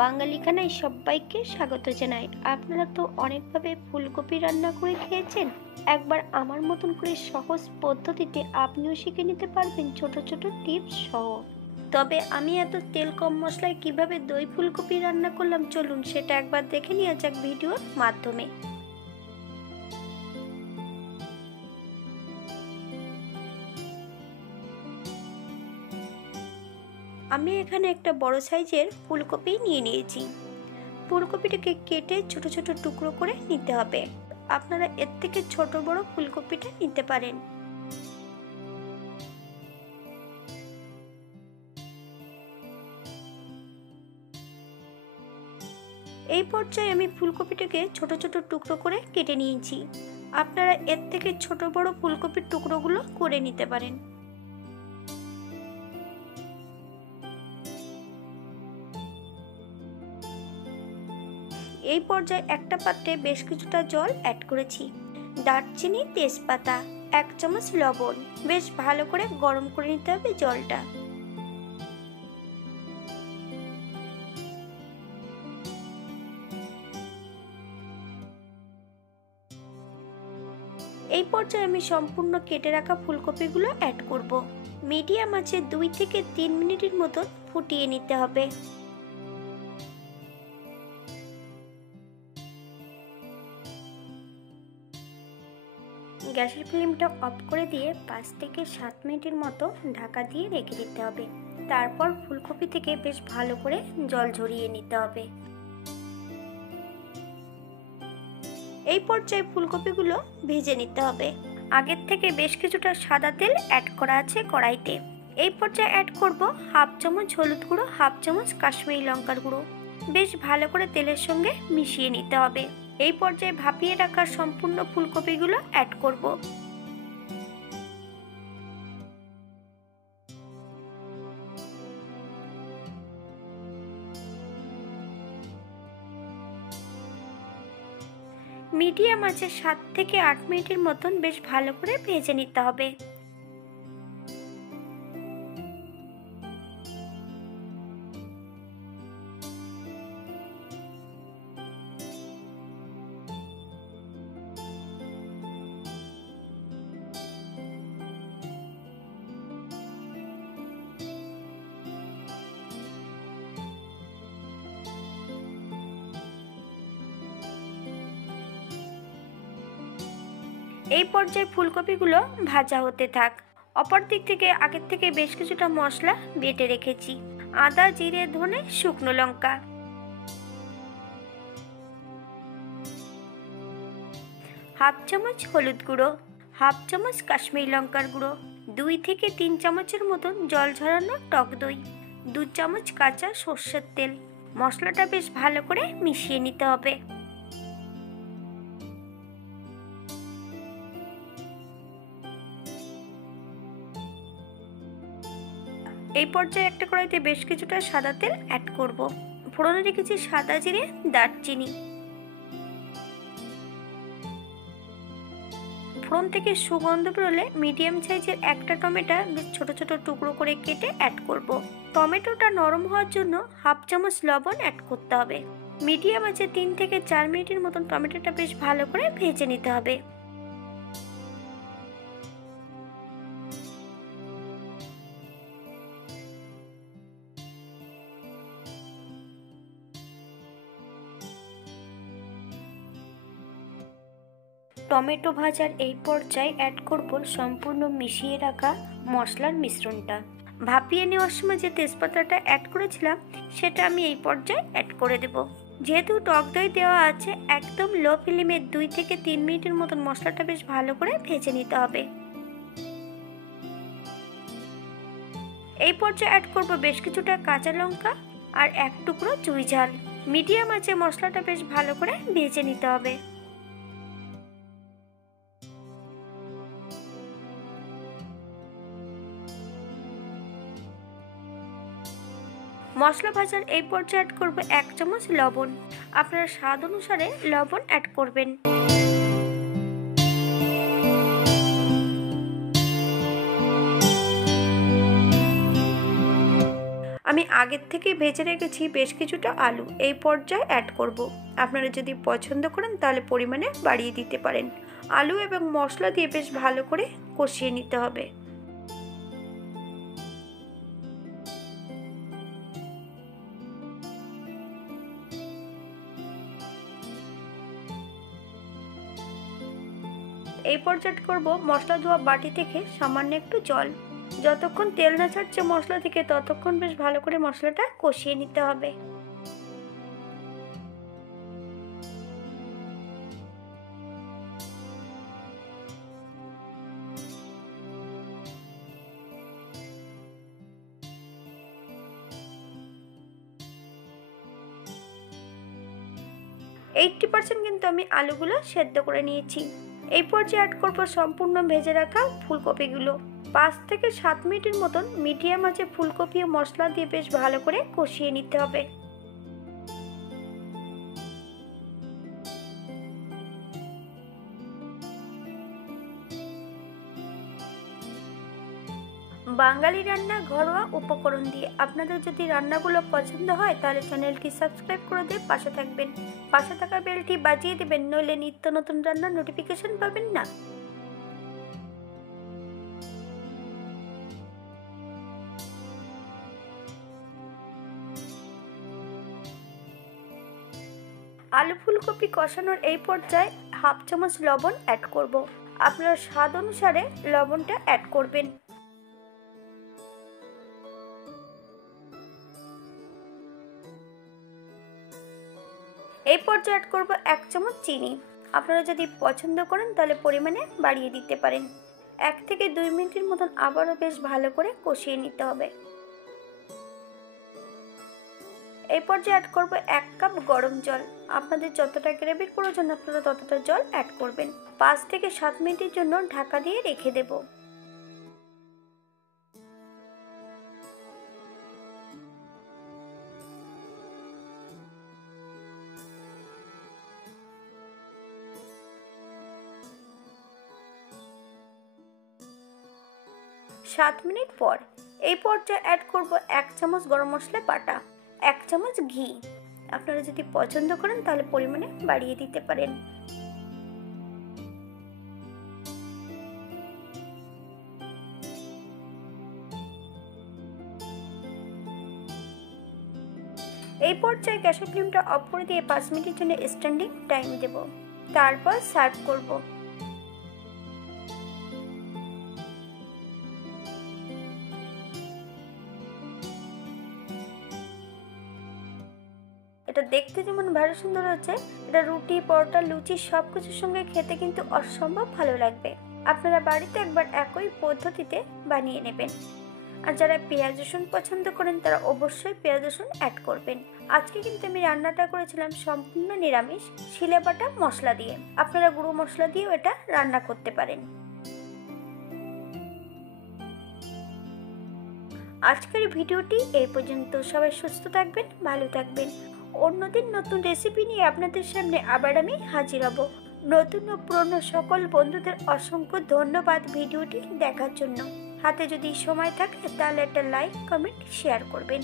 বাঙালি খানায় সবাইকে স্বাগত জানাই। আপনারা তো অনেকভাবে ফুলকপি রান্না করে খেয়েছেন, একবার আমার মতন করে সহজ পদ্ধতিতে আপনিও শিখে নিতে পারবেন ছোট ছোট টিপস সহ। তবে আমি এত তেল কম মশলায় কিভাবে দই ফুলকপি রান্না করলাম, চলুন সেটা একবার দেখে নেওয়া যাক ভিডিওর মাধ্যমে। আমি এখানে একটা বড় সাইজের ফুলকপি নিয়ে নিয়েছি। ফুলকপিটাকে কেটে ছোট ছোট টুকরো করে নিতে হবে। আপনারা এর থেকে ছোট বড় ফুলকপিটা নিতে পারেন। এই পর্যায়ে আমি ফুলকপিটাকে ছোট ছোট টুকরো করে কেটে নিয়েছি। আপনারা এর থেকে ছোট বড় ফুলকপির টুকরোগুলো করে নিতে পারেন। এই পর্যায়ে একটা পাত্রে বেশ কিছুটা জল অ্যাড করেছি, দারচিনি, তেজপাতা, 1 চামচ লবণ, বেশ ভালো করে গরম করে নিতে হবে জলটা। এই পর্যায়ে আমি সম্পূর্ণ কেটে রাখা ফুলকপিগুলো অ্যাড করব। মিডিয়াম আঁচে 2 থেকে 3 মিনিটের মতো ফুটিয়ে নিতে হবে। গ্যাসের ফ্লেমটা অফ করে দিয়ে 5 থেকে 7 মিনিটের মতো ঢাকা দিয়ে রেখে দিতে হবে। তারপর ফুলকপি থেকে বেশ ভালো করে জল ঝরিয়ে নিতে হবে। এই পর্যায়ে ফুলকপিগুলো ভেজে নিতে হবে। আগের থেকে বেশ কিছুটা সাদা তেল অ্যাড করা আছে কড়াইতে। এই পর্যায়ে অ্যাড করব 1/2 চামচ হলুদ গুঁড়ো, 1/2 চামচ কাশ্মীরি লঙ্কার গুঁড়ো। বেশ ভালো করে তেলের সঙ্গে মিশিয়ে নিতে হবে। এই পর্যায়ে ভাপিয়ে রাখা সম্পূর্ণ ফুলকপিগুলো অ্যাড করব। মিডিয়াম আঁচে 7 থেকে 8 মিনিটের মতন বেশ ভালো করে ভেজে নিতে হবে। এই পর্যায়ে ফুলকপিগুলো ভাজা হতে থাক। অপর দিক থেকে আগের থেকে বেশ কিছুটা মশলা বেটে রেখেছি। আদা, জিরে, ধনে, শুকনো লঙ্কা, 1/2 চামচ হলুদ গুঁড়ো, 1/2 চামচ কাশ্মীরি লঙ্কার গুঁড়ো, 2 থেকে 3 চামচের মতন জল ঝরানো টক দই, 2 চামচ কাঁচা সর্ষের তেল। মশলাটা বেশ ভালো করে মিশিয়ে নিতে হবে। এই পর্যায়ে একটা কড়াইতে বেশ কিছুটা সাদা তেল অ্যাড করব। ফোড়নে রেখেছি সাদা জিরে, দারচিনি। ফোড়ন থেকে সুগন্ধ বেরোলে মিডিয়াম সাইজের একটা টমেটো বেশ ছোট ছোট টুকরো করে কেটে অ্যাড করব। টমেটোটা নরম হওয়ার জন্য 1/2 চামচ লবণ অ্যাড করতে হবে। মিডিয়াম আঁচে 3 থেকে 4 মিনিটের মতন টমেটোটা বেশ ভালো করে ভেজে নিতে হবে। টমেটো ভাজার এই পর্যায়ে অ্যাড করব সম্পূর্ণ মিশিয়ে রাখা মশলার মিশ্রণটা। ভাপিয়ে নেওয়ার সময় যে তেজপাতাটা অ্যাড করেছিলাম সেটা আমি এই পর্যায়ে অ্যাড করে দেব। যেহেতু টক দই দেওয়া আছে, একদম লো ফ্লেমে 2 থেকে 3 মিনিটের মতন মশলাটা বেশ ভালো করে ভেজে নিতে হবে। এই পর্যায়ে অ্যাড করব বেশ কিছুটা কাঁচা লঙ্কা আর 1 টুকরো চুই ঝাল। মিডিয়াম আঁচে মশলাটা বেশ ভালো করে ভেজে নিতে হবে। মশলা ভাজার এই পর্যায়ে অ্যাড করব 1 চামচ লবণ। আপনারা স্বাদ অনুসারে লবণ অ্যাড করবেন। আমি আমি আগের থেকে ভেজে রেখেছি বেশ কিছুটা আলু এই পর্যায়ে অ্যাড করব। আপনারা যদি পছন্দ করেন তাহলে পরিমাণে বাড়িয়ে দিতে পারেন। আলু এবং মশলা দিয়ে বেশ ভালো করে কষিয়ে নিতে হবে। এই পর্যায়ে করব মশলা ধোয়া বাটি থেকে সামান্য একটু জল। যতক্ষণ তেল না ছাড়ছে মশলা থেকে ততক্ষণ বেশ ভালো করে মশলাটা কষিয়ে নিতে হবে। এইটটি % কিন্তু আমি আলুগুলো সেদ্ধ করে নিয়েছি। এই পর্যায়ে অ্যাড করব সম্পূর্ণ ভেজে রাখা ফুলকপিগুলো। 5 থেকে 7 মিনিটের মতন মিডিয়াম আঁচে ফুলকপি ও মশলা দিয়ে বেশ ভালো করে কষিয়ে নিতে হবে। বাঙালি রান্না ঘরোয়া উপকরণ দিয়ে। আপনাদের যদি রান্নাগুলো পছন্দ হয় তাহলে চ্যানেলটি সাবস্ক্রাইব করে দিয়ে পাশে থাকবেন। পাশে থাকা বেলটি বাজিয়ে দেবেন, নইলে নিত্য নতুন রান্নার নোটিফিকেশন পাবেন না। আলু ফুলকপি কষানোর এই পর্যায়ে হাফ চামচ লবণ অ্যাড করব। আপনারা স্বাদ অনুসারে লবণটা অ্যাড করবেন। এই পর্যায়ে অ্যাড করব 1 চামচ চিনি। আপনারা যদি পছন্দ করেন তাহলে পরিমাণে বাড়িয়ে দিতে পারেন। 1 থেকে 2 মিনিটের মতন আবারও বেশ ভালো করে কষিয়ে নিতে হবে। এই পর্যায়ে অ্যাড করব 1 কাপ গরম জল। আপনাদের যতটা গ্রেভির প্রয়োজন আপনারা ততটা জল অ্যাড করবেন। 5 থেকে 7 মিনিটের জন্য ঢাকা দিয়ে রেখে দেব। সাত মিনিট পর এই পর্যায়ে অ্যাড করব 1 চামচ গরম মশলা বাটা, 1 চামচ ঘি। আপনারা যদি পছন্দ করেন তাহলে পরিমাণে বাড়িয়ে দিতে পারেন। এই পর্যায়ে গ্যাসের ফ্লেমটা অফ করে দিয়ে 5 মিনিটের জন্য স্ট্যান্ডিং টাইম দেব। তারপর সার্ভ করব। এটা দেখতে যেমন ভালো সুন্দর হচ্ছে, এটা রুটি, পরোটা, লুচি সবকিছুর সঙ্গে খেতে কিন্তু অসম্ভব ভালো লাগবে। আপনারা বাড়িতে একবার একই পদ্ধতিতে বানিয়ে নেবেন। আর যারা পেঁয়াজ রসুন পছন্দ করেন তারা অবশ্যই পেঁয়াজ রসুন অ্যাড করবেন। আজকে কিন্তু আমি রান্নাটা করেছিলাম সম্পূর্ণ নিরামিষ, শিলে বাটা মশলা দিয়ে। আপনারা গুঁড়ো মশলা দিয়েও এটা রান্না করতে পারেন। আজকের ভিডিওটি এই পর্যন্ত। সবাই সুস্থ থাকবেন, ভালো থাকবেন। অন্যদিন নতুন রেসিপি নিয়ে আপনাদের সামনে আবার আমি হাজির হব। নতুন ও পুরনো সকল বন্ধুদের অসংখ্য ধন্যবাদ ভিডিওটি দেখার জন্য। হাতে যদি সময় থাকে তাহলে একটা লাইক, কমেন্ট, শেয়ার করবেন।